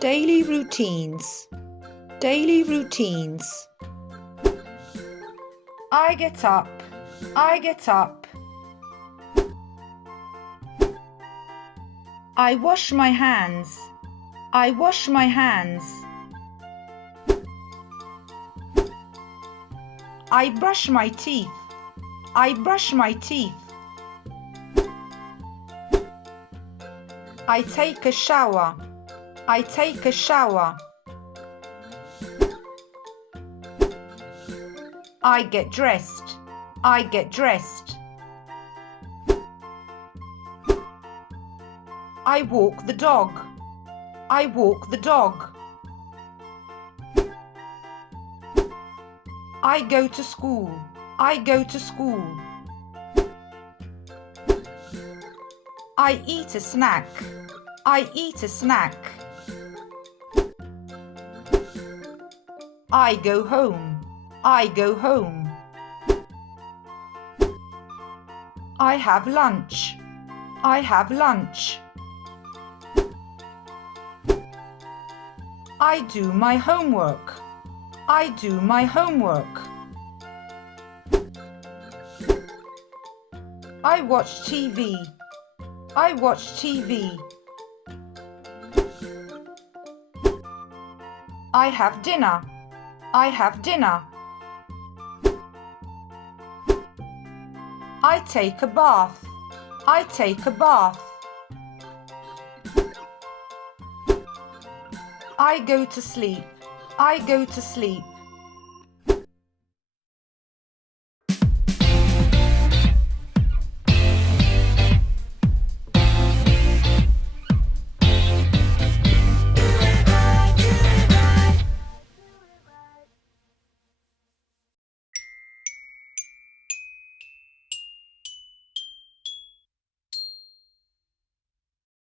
Daily routines. Daily routines. I get up. I get up. I wash my hands. I wash my hands. I brush my teeth. I brush my teeth. I take a shower. I take a shower. I get dressed. I get dressed. I walk the dog. I walk the dog. I go to school. I go to school. I eat a snack. I eat a snack. I go home. I go home. I have lunch. I have lunch. I do my homework. I do my homework. I watch TV. I watch TV. I have dinner. I have dinner. I take a bath. I take a bath. I go to sleep. I go to sleep.